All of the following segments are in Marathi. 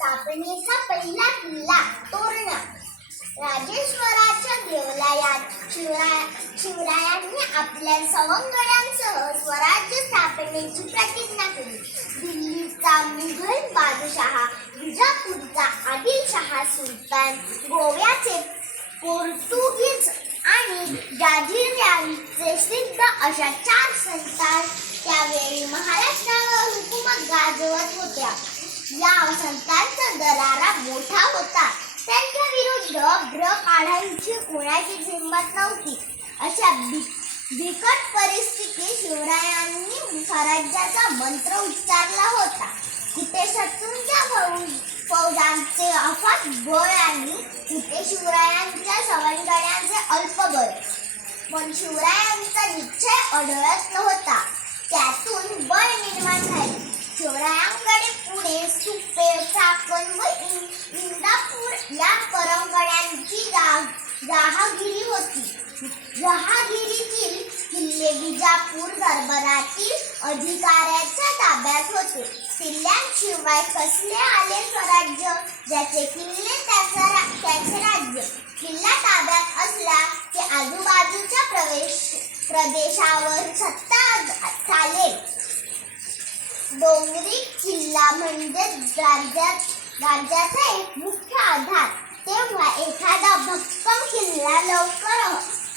स्थापनेचा पहिला किल्ला तोरणा. राजेश्वराच्या देवालयात शिवरायांनी आपल्या सवंगड्यांसह स्वराज्य स्थापनेची प्रतिज्ञा केली. दिल्लीचा मुघल बादशहा, विजापूरचा आदिलशहा सुलतान, गोव्याचे पोर्तुगीज आणि जाजीर यांचे सिद्ध अशा 4 संस्थान त्यावेळी महाराष्ट्रावर हुकूमत गाजवत होत्या. या संस्थांचा दरारा मोठा होता. त्यांच्या विरुद्ध ब्र काढायची कोणाची हिंमत नव्हती. अशा बिकट परिस्थितीत शिवरायांनी स्वराज्याचा मंत्र उच्चारला होता. कुठे शत्रूंच्या फौजांचे अफाट बळ आणि कुठे शिवरायांच्या सवंगड्यांचे अल्प बळ. पण शिवरायांचा निश्चय अढळत होता. त्यातून बळ निर्माण झाले. शिवरायांकडे पुणे, सुपे, चाकण व इंदापूर या परगण्यांची जहागिरी होती. जहागिरीतील किल्ले विजापूर दरबारातील अधिकाऱ्याच्या ताब्यात होते. किल्ल्यांशिवाय कसले आले स्वराज्य? ज्याचे किल्ले त्याचे राज्य. किल्ला ताब्यात असला की आजूबाजूच्या प्रदेशावर सत्ता चालेल. डोंगरी किल्ला म्हणजे राज्याचा एक मुख्य आधार. तेव्हा एखादा भक्कम किल्ला लवकर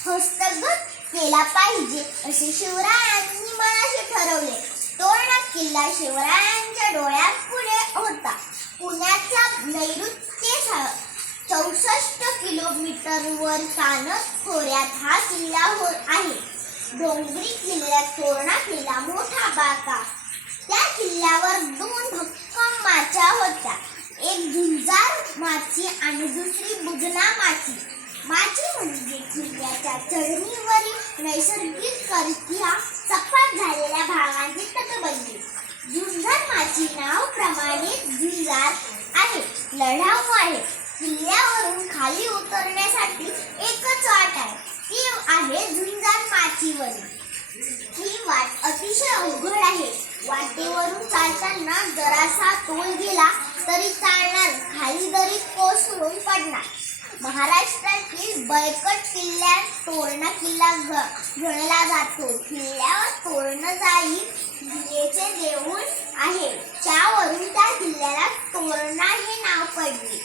हस्तगत केला पाहिजे असे शिवरायांनी मनाशी ठरवले. तोरणा किल्ला शिवरायांच्या डोळ्यापुढे होता. पुण्याच्या नैऋत्य 64 किलोमीटरवर कानस खोऱ्यात हा किल्ला आहे. डोंगरी किल्ल्यात तोरणा किल्ला मोठा बाका. त्या किल्ल्यावर 2 भक्कम माच्या होत्या. एक झुंजार माची आणि दुसरी बुगना माची. माची म्हणजे किल्ल्याच्या चढणीवरील नैसर्गिकरित्या सपाट झालेल्या भागांची तटबंदी. झुंजार माची नाव प्रमाणित झुंजार आहे, लढाऊ आहे. किल्ल्यावरून खाली उतरण्यासाठी एकच वाट आहे, ती आहे झुंजार माचीवरील. ही वाट अतिशय अवघड आहे. वाटेवरून चालताना जरासा तोल गेला तरी चालणार, खाली दरीत कोसळून पडणार. महाराष्ट्रातील बळकट किल्ल्यात तोरणा किल्ला गणला जातो. किल्ल्यावर तोरणजाई भिलेचे देऊळ आहे. त्यावरून त्या किल्ल्याला तोरणा हे नाव पडले.